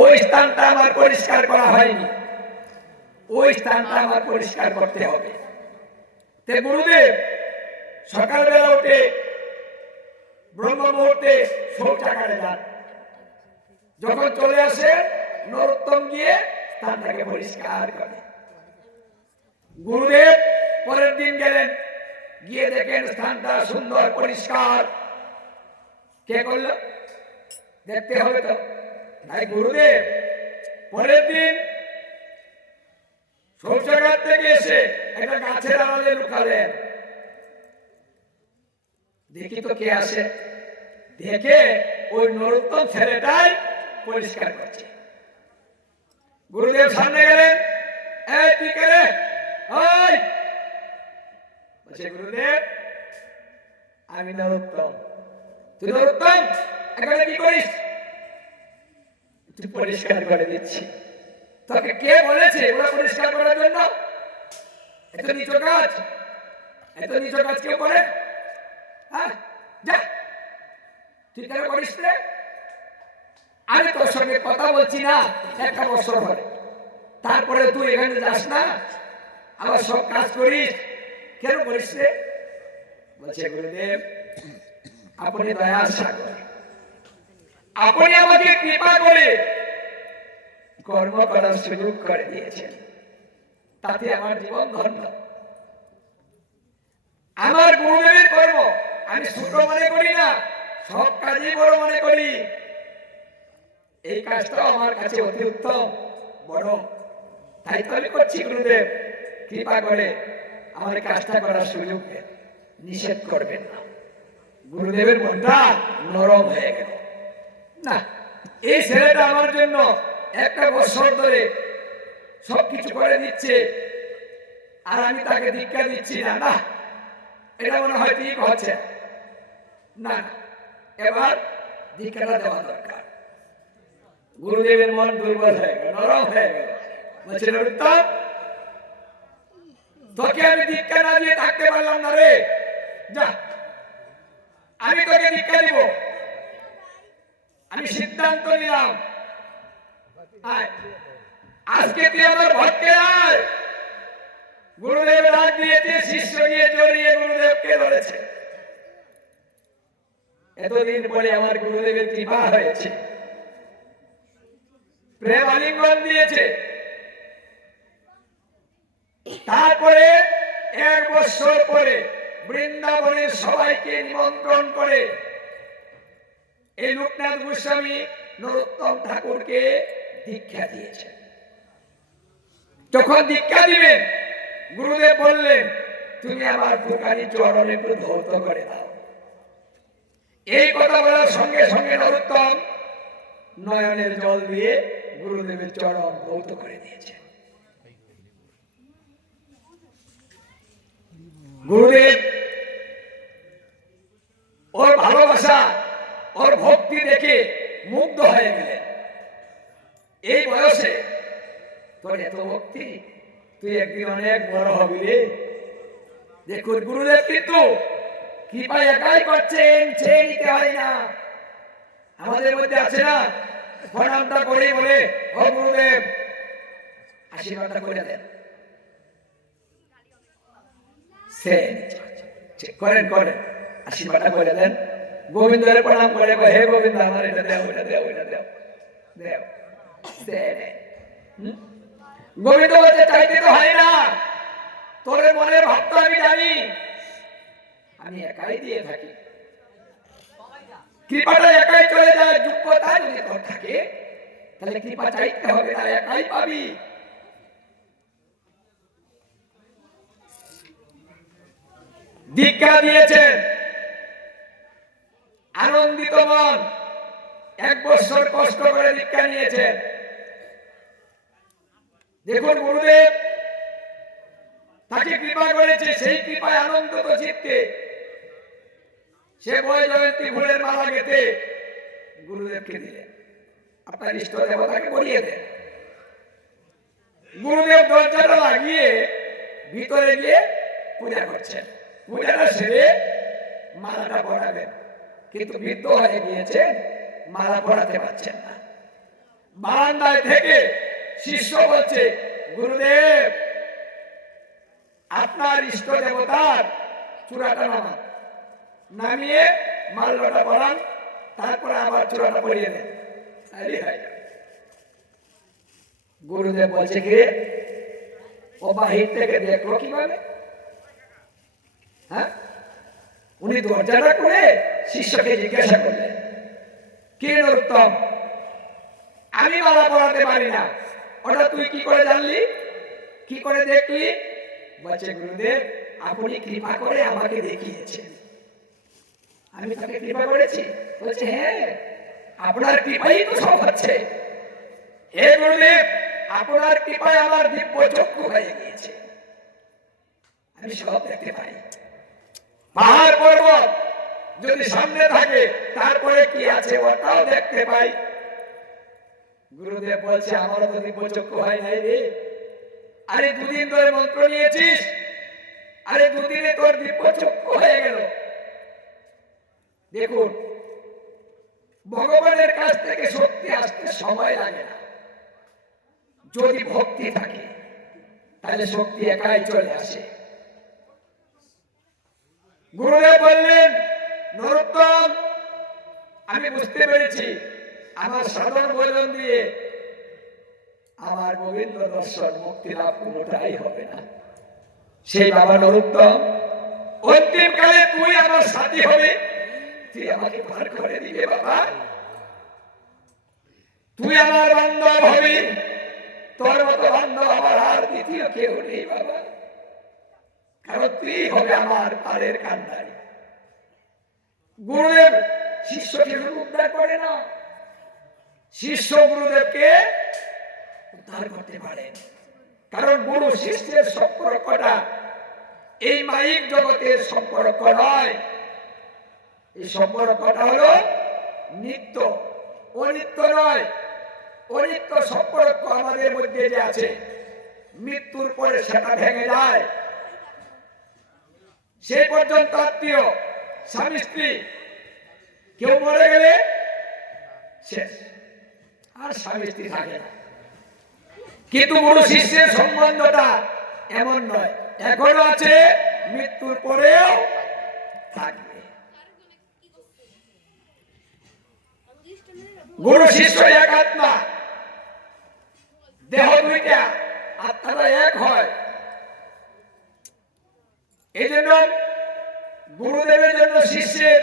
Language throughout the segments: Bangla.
ওই স্থানটা আমার পরিষ্কার করা হয়নি, ওই স্থানটা আমার পরিষ্কার করতে হবে। তে গুরুদেব সকালবেলা উঠে ব্রহ্ম মুহূর্তে শৌচাগারে যান। যখন চলে আসে নরোত্তম গিয়ে স্থানটাকে পরিষ্কার করে। গুরুদেব পরের দিন গেলেন, গিয়ে দেখেন স্থানটা সুন্দর পরিষ্কার। কে করলো? দেখতে হবে তো। তাই গুরুদেব পরের দিন শৌচাগার থেকে এসে একটা গাছের আড়ালে লুকালেন। দেখি তো কে আসে। দেখে ওই নরোত্তম ছেলেটাই পরিষ্কার করছে। গুরুদেব সামনে গেলেন, এই তুই কে রে? ওই বলছে, গুরুদেব আমি নরোত্তম। তুই নরোত্তম, এখানে কি করিস? তুই পরিষ্কার করে দিচ্ছি। তোকে কে বলেছে ওরা পরিষ্কার করার জন্য? এত নিচ কাজ, এত নিচ কাজ কেউ করে? হ্যাঁ, যা তুই কেন করিস রে? আমি তোর সঙ্গে কথা বলছি না একটা বছর ধরে, তারপরে তুই এখানে যাস না, আবার সব কাজ করিস, কেন করিস রে? বলছে, গুরুদেব আপনি দয়ার সাগর, আপনি আমাকে কৃপা করে কর্ম করার সুযোগ করে দিয়েছেন, তাতে আমার জীবন ধন্য। আমার গুরুদেবের কর্ম আমি ছোট মনে করি না, সব কাজই বড় মনে করি। এই কাজটাও আমার কাছে অতি উত্তম, বড়, তাই তো আমি করছি। গুরুদেব কৃপা করে আমার কাজটা করার সুযোগ দেন, নিষেধ করবেন না। গুরুদেবের মনটা নরম হয়ে গেল। না, এই ছেলেটা আমার জন্য একটা বছর ধরে সবকিছু করে দিচ্ছে, আর আমি তাকে দীক্ষা দিচ্ছি না, না এটা মনে হয় ঠিক হচ্ছে না, এবার দীক্ষাটা দেওয়া দরকার। গুরুদেবের মন দুর্বল হয়ে গেল, নরম হয়ে গেল। বলছে, নরোত্তম তোকে আমি দীক্ষা না দিয়ে থাকতে পারলাম না রে, যা আমি তোকে দীক্ষা দিব। আমি সিদ্ধান্ত নিলাম, আজকে তুই আমার ভক্তে আয়। গুরুদেব ডাক দিয়েছে, শিষ্য গিয়ে জড়িয়ে গুরুদেবকে ধরেছে। এতদিন পরে আমার গুরুদেবের কৃপা হয়েছে, প্রেম আলিঙ্গন দিয়েছে। তারপরে 1 বছর পরে বৃন্দাবনের সবাইকে নিমন্ত্রণ করে এই লোকনাথ গোস্বামী নরোত্তম ঠাকুরকে দীক্ষা দিয়েছে। যখন দীক্ষা দিবেন গুরুদেব বললেন, তুমি আমার দুখানি চরণ একটু ধৌত করে দাও। এই কথা বলার সঙ্গে সঙ্গে নরোত্তম নয়নের জল দিয়ে গুরুদেবের চরণ ধৌত করে দিয়েছে। গুরুদেব ওর ভালোবাসা, ওর ভক্তি দেখে মুগ্ধ হয়ে গেলেন। এই বয়সে তোর এত ভক্তি, তুই একদিন অনেক বড় হবি রে। দেখুন গুরুদেব কিন্তু কৃপা একাই করছেন, চেয়ে নিতে হয় না। আমাদের মধ্যে আছে না, প্রণামটা করে বলে, ও গুরুদেব আশীর্বাদটা করে দেন, করেন করেন, আশীর্বাদটা করে দেন। গোবিন্দের প্রণাম করে, হে গোবিন্দ আমার এটা দেও, এটা দেও, এটা দেও, দেও। গোবিন্দ বলতে চাইতে তো হয় না, তোর মনে ভাবতে আমি জানি, আমি একাই দিয়ে থাকি। কৃপাটা একাই চলে যায়। যোগ্যতা যদি তোর থাকে তাহলে কৃপা চাইতে হবে, তাই একাই পাবি। দীক্ষা দিয়েছেন, আনন্দিত মন, 1 বছর কষ্ট করে দীক্ষা নিয়েছেন। দেখুন গুরুদেব তাকে কৃপা করেছে, সেই কৃপায় আনন্দিত চিত্তে সে বয় জয়ন্তী ফুলের মালা গেঁথে গুরুদেবকে দিলেন। আপনার ইষ্ট দেবতাকে পরিয়ে দেন। গুরুদেব দরজাটা লাগিয়ে ভিতরে গিয়ে পূজা করছেন। পূজাটা সেরে মালাটা পরাবেন, কিন্তু বৃদ্ধ হয়ে গিয়েছেন, মালা পরাতে পারছেন না। বারান্দায় থেকে শিষ্য বলছে, গুরুদেব আপনার ইষ্ট দেবতার চূড়াটা নামান, নামিয়ে মাল্যটা পরান, তারপরে আবার চূড়াটা পরিয়ে দেন। গুরুদেব বলছে, কি ও বাহির থেকে দেখলো কিভাবে? হ্যাঁ, উনি দরজাটা করে শিষ্যকে জিজ্ঞাসা করলেন, কি নরোত্তম, আমি মালা পরাতে পারি না, ওটা তুই কি করে জানলি, কি করে দেখলি? বলছে, গুরুদেব আপনি কৃপা করে আমাকে দেখিয়েছেন, আমি তাকে কৃপা করেছি। বলছে, হ্যাঁ আপনার কৃপাই তো সব হচ্ছে। হে গুরুদেব, আপনার কৃপায় আমার দিব্য চক্ষু হয়ে গিয়েছে, আমি সব দেখতে পাই। পাহাড় পর্বত যদি সামনে থাকে, তারপরে কি আছে ওটাও দেখতে পাই। গুরুদেব বলছে, আমারও তো দিব্য চক্ষু হয় নাই রে। আরে দুদিন ধরে মন্ত্র নিয়েছিস, আরে দুদিনে তোর দিব্য চক্ষু হয়ে গেল। দেখুন, ভগবানের কাছ থেকে শক্তি আসতে সময় লাগে না, যদি ভক্তি থাকে তাহলে শক্তি একাই চলে আসে। গুরুদেব বললেন, নরোত্তম আমি বুঝতে পেরেছি আমার সাধন ভোজন দিয়ে আমার গোবিন্দ দর্শন মুক্তি লাভ কোনোটাই হবে না। সেই বাবা নরোত্তম, অন্তিম কালে তুই আমার সাথী হবে, তুই আমাকে পার করে দিবে বাবা, তুই আমার বান্ধব হবি, তোর মতো বান্ধব আমার আর দ্বিতীয় কেউ নেই বাবা, কারণ তুই হবে আমার পারের কান্ডারি। গুরুদেব শিষ্যকে উদ্ধার করে না, শিষ্য গুরুদেবকে উদ্ধার করতে পারে, কারণ গুরু শিষ্যের সম্পর্কটা এই মাইক জগতের সম্পর্ক নয়, এই সম্পর্কটা হলো নিত্য, অনিত্য নয়। অনিত্য সম্পর্ক আমাদের মধ্যে যে আছে, মৃত্যুর পরে সেটা ভেঙে যায়, সেই পর্যন্ত আত্মীয় স্বামী স্ত্রী কেউ মরে গেলে শেষ, আর স্বামী স্ত্রী থাকে না। কিন্তু গুরু শিষ্যের সম্বন্ধটা এমন নয়, এখনো আছে, মৃত্যুর পরেও থাকবে। গুরু শিষ্য এক আত্মা, দেহ দুইটা, আত্মাটা এক হয়। এই জন্য গুরুদেবের জন্য শিষ্যের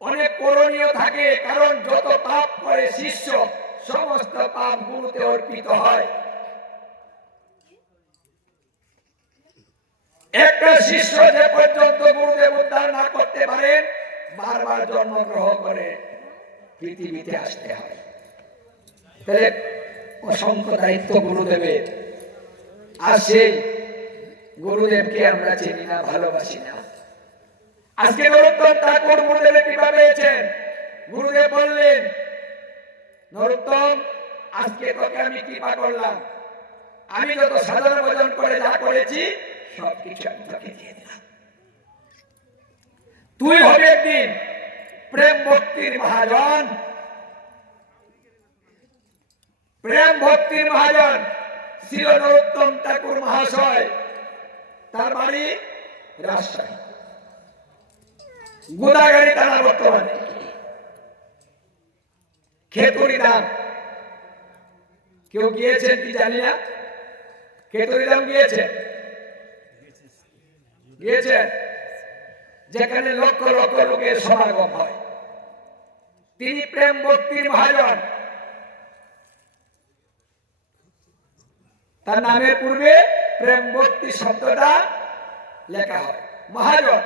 অনেক করণীয় থাকে, কারণ যত পাপ করে শিষ্য, সমস্ত পাপ গুরুতে অর্পিত হয়। একটা শিষ্য যে পর্যন্ত গুরুদেব উদ্ধার না করতে পারেন, বারবার জন্মগ্রহণ করে পৃথিবীতে আসতে হয়। তাহলে অসংখ্য দায়িত্ব গুরুদেবের, আর সেই গুরুদেবকে আমরা চিনি না, ভালোবাসি না। আজকে নরোত্তম ঠাকুর গুরুদেবের কৃপা পেয়েছেন। গুরুদেব বললেন, নরোত্তম আজকে তোকে আমি কৃপা করলাম, আমি যত সাধন ভোজন করে যা করেছি সবকিছু আমি তোকে দিয়ে দিলাম, তুই হবে একদিন প্রেম ভক্তির মহাজন। প্রেম ভক্তির মহাজন ছিল নরোত্তম ঠাকুর মহাশয়, তার বাড়ি রাজশাহী, গোদাগাড়ি থানা, বর্তমানে খেতুরি দাম। কেউ গিয়েছেন কি জানি না, খেতুরি দাম গিয়েছেন, যেখানে লক্ষ লক্ষ লোকের সমাগম হয়। তিনি প্রেম ভক্তির মহাজন, তার নামের পূর্বে প্রেম ভক্তি শব্দটা লেখা হয়, মহাজন।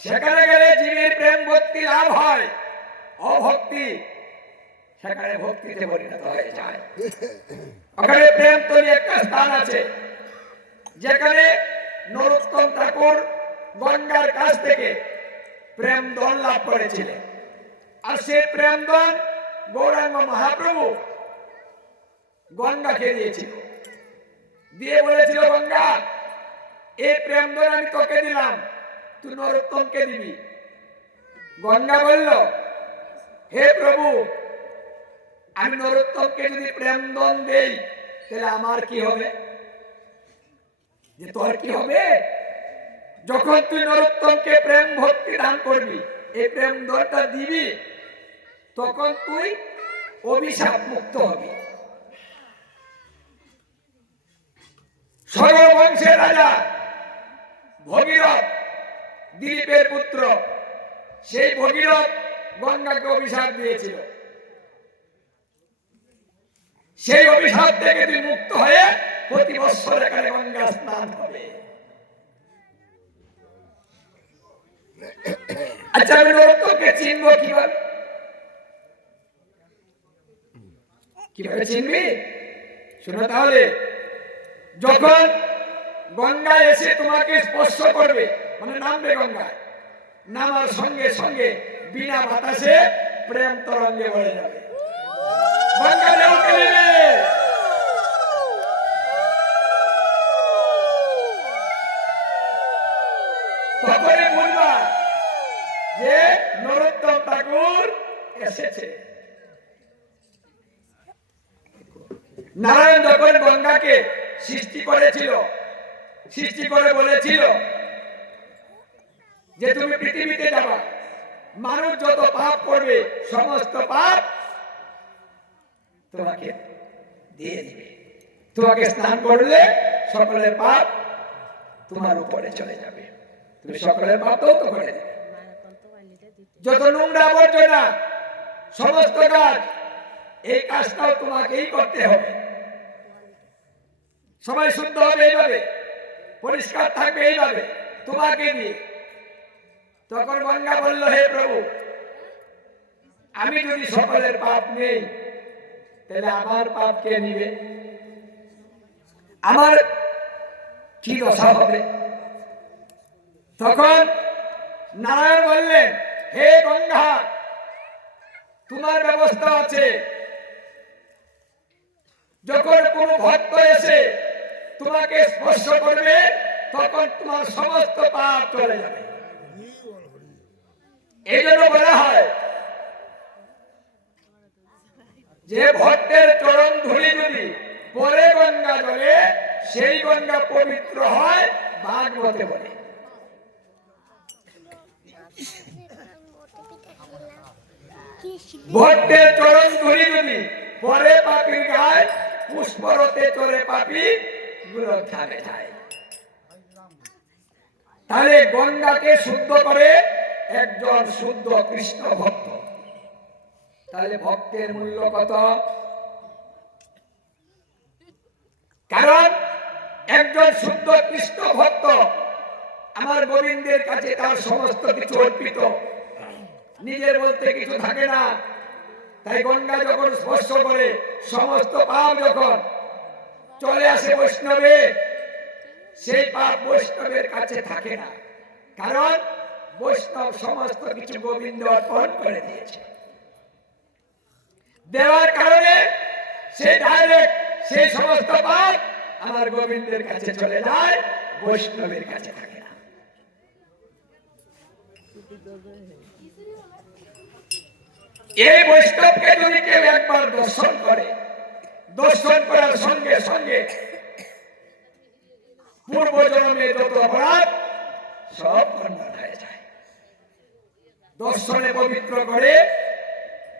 সেখানে গেলে জীবের প্রেম ভক্তি লাভ হয়, অভক্তি সেখানে ভক্তিতে পরিণত হয়ে যায়। ওখানে প্রেম তৈরি একটা স্থান আছে, যেখানে নরোত্তম ঠাকুর গঙ্গার কাছ থেকে প্রেম দন লাভ করেছিলেন। আর সেই প্রেম দন গৌরাঙ্গ মহাপ্রভু গঙ্গাকে দিয়েছিল, দিয়ে বলেছিল, গঙ্গা এই প্রেম দন আমি তোকে দিলাম, তুই নরোত্তমকে দিবি। গঙ্গা বলল, হে প্রভু আমি নরোত্তমকে যদি প্রেম দান দেই তাহলে আমার কি হবে? যে তোর কি হবে? যখন তুই নরোত্তমকে প্রেম ভক্তি দান করবি, এই প্রেম দরটা দিবি, তখন তুই অভিশাপ মুক্ত হবি। সৌর বংশের রাজা ভগীরথ, দিলীপের পুত্র, সেই ভগীরথ গঙ্গাকে অভিশাপ দিয়েছিল। সেই অভিশাপ থেকে তুই মুক্ত হয়ে প্রতি বছর এখানে গঙ্গা স্নান হবে। আচ্ছা, আমি নরোত্তমকে চিনবো কিভাবে? কিভাবে চিনবি? শুনো তাহলে, যখন গঙ্গা এসে তোমাকে স্পর্শ করবে, মানে নামবে গঙ্গায়, নামার সঙ্গে সঙ্গে বিনা বাতাসে প্রেম তরঙ্গে বয়ে যাবে। গঙ্গা ঢেউকে নেবে। তখনই বলবা যে নরোত্তম ঠাকুর এসেছে। নারায়ণ যখন গঙ্গাকে সৃষ্টি করেছিল, সৃষ্টি করে বলেছিল যে তুমি পৃথিবীতে যাবা, মানুষ যত পাপ করবে সমস্ত পাপ তোমাকে দিয়ে দিবে। তোমাকে স্নান করলে সকলের পাপ তোমার উপরে চলে যাবে, তুমি সকলের পাপ তো করে দেবে। যত নোংরা আবর্জনা সমস্ত কাজ, এই কাজটাও তোমাকেই করতে হবে। সবাই শুদ্ধ হবে এইভাবে, পরিষ্কার থাকবে এইভাবে তোমাকে দিয়ে। তখন গঙ্গা বলল, হে প্রভু, আমি যদি সকলের পাপ নেই তাহলে আমার পাপ কে নিবে? আমার কি দশা হবে? তখন নারায়ণ বললেন, হে গঙ্গা, তোমার ব্যবস্থা আছে। যখন কোন ভক্ত এসে তোমাকে স্পর্শ করবে, তখন তোমার সমস্ত পাপ চলে যাবে। এই জন্য বলা হয় যে ভক্তের চরণ ধুলি যদি পরে গঙ্গা জলে, সেই গঙ্গা পবিত্র হয় ভাগবতে বলে। ভক্তের চরণ ধুলি যদি পরে পাপীর গায়, পুষ্পরতে চলে পাপী গুলো ধারে যায়। তাহলে গঙ্গাকে শুদ্ধ করে একজন শুদ্ধ কৃষ্ণ ভক্ত। তাহলে ভক্তের মূল্য কত? কারণ একজন শুদ্ধ কৃষ্ণ ভক্ত আমার গোবিন্দের কাছে তার সমস্ত কিছু অর্পিত, নিজের বলতে কিছু থাকে না। তাই গঙ্গা যখন স্পর্শ করে সমস্ত পাপ যখন চলে আসে বৈষ্ণবে, সেই পাপ বৈষ্ণবের কাছে থাকে না, কারণ বৈষ্ণব সমস্ত কিছু গোবিন্দ অর্পণ করে দিয়েছে। দেওয়ার কারণে সেই ডাইরেক্ট সেই সমস্ত পাপ আমার গোবিন্দের কাছে চলে যায়, বৈষ্ণবের কাছে থাকে না। এই বৈষ্ণবকে যদি কেউ একবার দর্শন করে, দর্শন করার সঙ্গে সঙ্গে পূর্ব জন্মে যত অপরাধ সব খণ্ডন হয়ে যায়। দর্শনে পবিত্র করে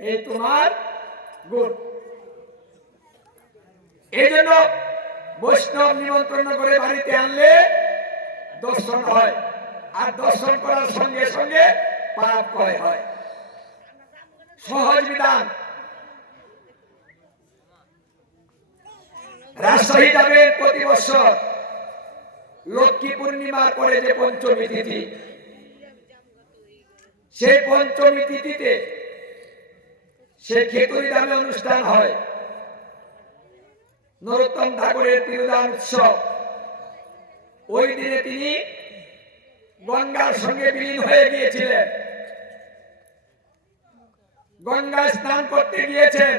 এই তোমার গুণ। এই জন্য বৈষ্ণব নিমন্ত্রণ করে বাড়িতে আনলে দর্শন হয়, আর দর্শন করার সঙ্গে সঙ্গে পাপ ক্ষয় হয়। সহজ বিধান। রাজশাহী যাবেন প্রতি বছর লক্ষ্মী পূর্ণিমার পরে যে পঞ্চমী তিথি, সেই পঞ্চমী তিথিতে সে খেতুরি দামে অনুষ্ঠান হয়। নরোত্তম ঠাকুরের তিরোধান উৎসব। ওই দিনে তিনি গঙ্গার সঙ্গে বিলীন হয়ে গিয়েছিলেন। গঙ্গায় স্নান করতে গিয়েছেন,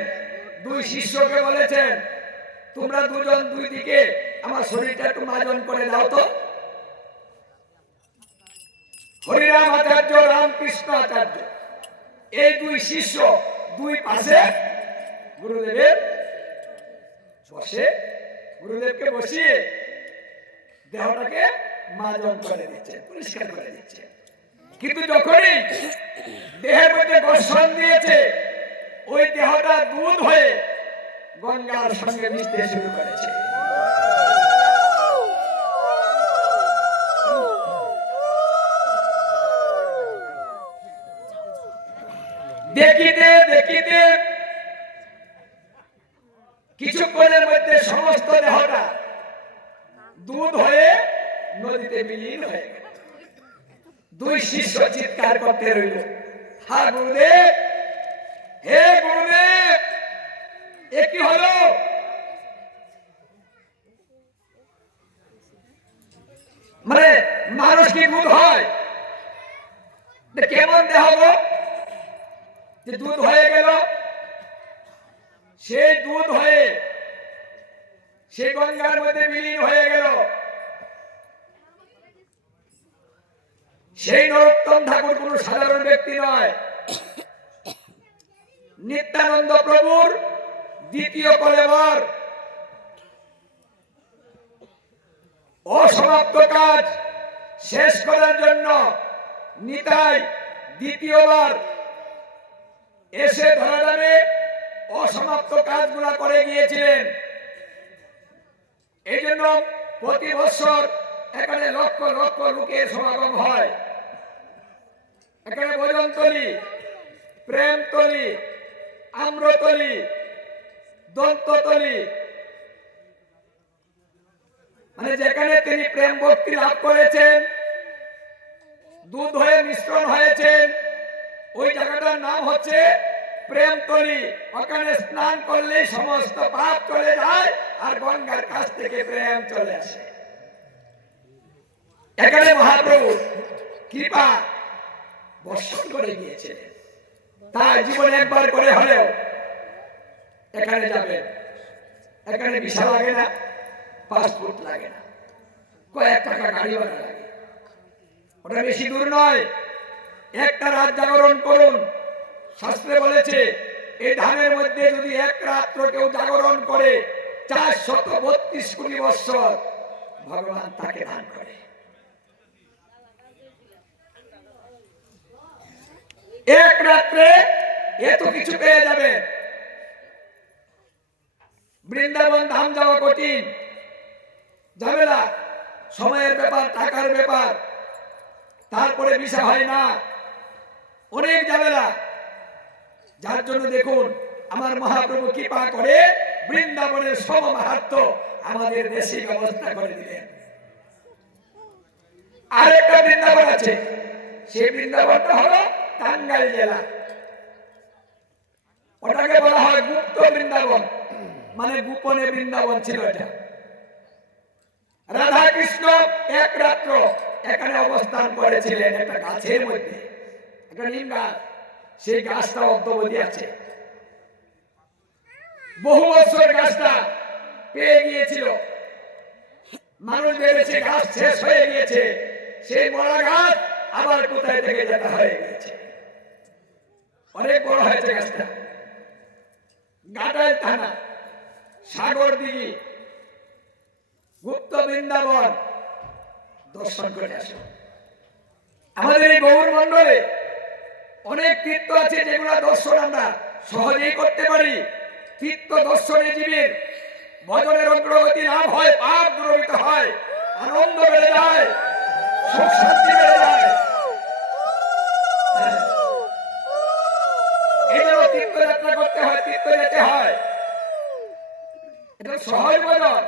দুই শিষ্যকে বলেছেন, তোমরা দুজন দুই দিকে আমার শরীরটা একটু মাজন করে দাও তো। হরিরাম আচার্য, রামকৃষ্ণ আচার্য, এই দুই শিষ্য দুই পাশে গুরুদেবের বসে গুরুদেবকে বসিয়ে দেহটাকে মাজন করে দিচ্ছে, পরিষ্কার করে দিচ্ছে। কিন্তু যখনই দেহের মধ্যে দর্শন দিয়েছে, ওই দেহটা দুধ হয়ে গঙ্গার সঙ্গে মিশতে শুরু করেছে। দেখিতে দেখিতে কিছুক্ষণের মধ্যে সমস্ত দেহটা দুধ হয়ে নদীতে বিলীন হয়ে গেল। দুই শিষ্য চিৎকার করতে রইল, হা গুরুদেব, হে গুরুদেব, এ কি হলো? মানে মানুষ কি দুধ হয়? কেমন দেহ গো যে দুধ হয়ে গেল? সেই দুধ হয়ে সে গঙ্গার মধ্যে বিলীন হয়ে গেল। সেই নরোত্তম ঠাকুর কোন সাধারণ ব্যক্তি নয়, নিত্যানন্দ প্রভুর দ্বিতীয় কলেবর। অসমাপ্ত কাজ শেষ করার জন্য নিতাই দ্বিতীয়বার এসে ধরাধামে অসমাপ্ত কাজগুলা করে গিয়েছিলেন। এই জন্য প্রতি বছর এখানে লক্ষ লক্ষ লোকের সমাগম হয়। এখানে ভজনতলী, প্রেমতলী, আম্রতলী, দন্ততলী, মানে যেখানে তিনি প্রেম ভক্তি লাভ করেছেন, দুধ হয়ে মিশ্রণ হয়েছেন, ওই জায়গাটার নাম হচ্ছে প্রেমতলী। ওখানে স্নান করলে সমস্ত পাপ চলে যায় আর গঙ্গার কাছ থেকে প্রেম চলে আসে। এখানে মহাপ্রভু কৃপা বর্ষণ করে গিয়েছিলেন। তাই জীবনে একবার করে হলেও এখানে যাবেন। এখানে ভিসা লাগে না, পাসপোর্ট লাগে না, কয়েক টাকা গাড়ি ভাড়া লাগে। ওটা বেশি দূর নয়। একটা রাত জাগরণ করুন। শাস্ত্রে বলেছে এই ধামের মধ্যে যদি এক রাত্র কেউ জাগরণ করে 432 কোটি বৎসর ভগবান তাকে দান করে। এক রাত্রে এত কিছু পেয়ে যাবে। বৃন্দাবন ধাম যাওয়া কঠিন, ঝামেলা, সময়ের ব্যাপার, টাকার ব্যাপার, তারপরে ভিসা হয় না, অনেক ঝামেলা। যার জন্য দেখুন আমার মহাপ্রভু কৃপা করে বৃন্দাবনের সমমাহাত্ম্য আমাদের দেশে ব্যবস্থা করে দিলেন। আরেকটা বৃন্দাবন আছে, সেই বৃন্দাবনটা হলো টাঙ্গাইল জেলা। ওটাকে বলা হয় গুপ্ত বৃন্দাবন, মানে গোপনে বৃন্দাবন ছিল এটা। রাধা কৃষ্ণ এক রাত্র এখানে অবস্থান করেছিলেন একটা গাছের মধ্যে, একটা নিম গাছ। সেই গাছটা অদ্যাবধি আছে। বহু বছর গাছটা পেয়ে গিয়েছিল, মানুষ ভেবেছে গাছ শেষ হয়ে গিয়েছে, সেই মরা গাছ আবার কোথায় থেকে যেতে হয়ে গিয়েছে। অনেক বড় হয়েছে গাছটা। ঘাটাইল থানা, সাগর দিঘি, গুপ্ত বৃন্দাবন দর্শন করে আসো। আমাদের এই গৌর মন্ডলে অনেক তীর্থ আছে যেগুলো দর্শন আমরা সহজেই করতে পারি। তীর্থ দর্শনে জীবের ভজনের অগ্রগতি লাভ হয়, পাপ দূরীভূত হয়, আনন্দ বেড়ে যায়, সুখ শান্তি বেড়ে যায়। এই জন্য তীর্থযাত্রা করতে হয়, তীর্থ যেতে হয়। এটা সহজ ভজন।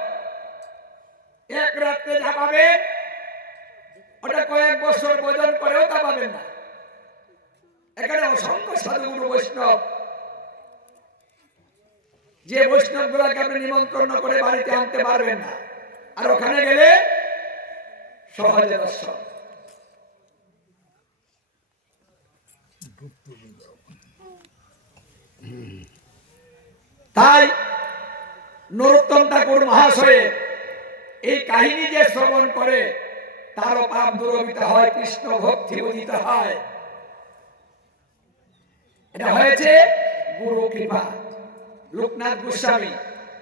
এক রাত্রে যা পাবেন ওটা কয়েক বছর ভজন করেও তা পাবেন না। এখানে অসংখ্য সাধুগুরু বৈষ্ণব, যে বৈষ্ণব গুলাকে আপনি নিমন্ত্রণ করে বাড়িতে আনতে পারবেন না, আর ওখানে গেলে সহজে দর্শন। তাই নরোত্তম ঠাকুর মহাশয় এই কাহিনী যে শ্রবণ করে তারও পাপ দূরীভূত হয়, কৃষ্ণ ভক্তি উদিত হয়। এটা হয়েছে গুরু কৃপা। লোকনাথ গোস্বামী,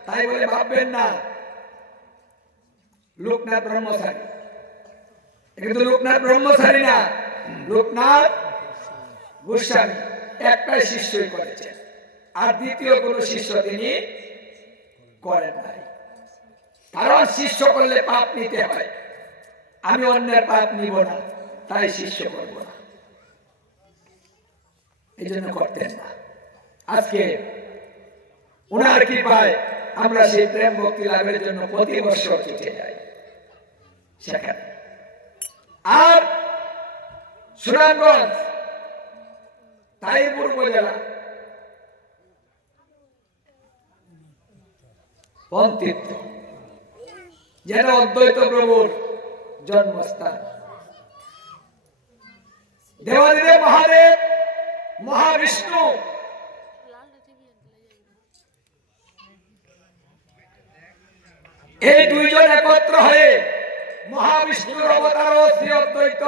তাই বলে ভাববেন না লোকনাথ ব্রহ্মচারী। কিন্তু লোকনাথ ব্রহ্মচারী না, লোকনাথ গোস্বামী একটাই শিষ্যই করেছেন, আর দ্বিতীয় কোনো শিষ্য তিনি করেন নাই। কারণ শিষ্য করলে পাপ নিতে হয়, আমি অন্যের পাপ নিব না, তাই শিষ্য করব না, এই জন্য করতেন না। আজকে ওনার কৃপায় আমরা সেই প্রেম ভক্তি লাভের জন্য প্রতি বছর ছুটে যাই সেখানে। আর সুনামগঞ্জ তাইপুর উপজেলা পন্থিত্ব, যেটা অদ্বৈত প্রভুর জন্মস্থান। দেবাদিদেব মহাদেব, মহাবিষ্ণু এই দুইজন একত্র হয়ে মহাবিষ্ণুর অবতার শ্রী অদ্বৈত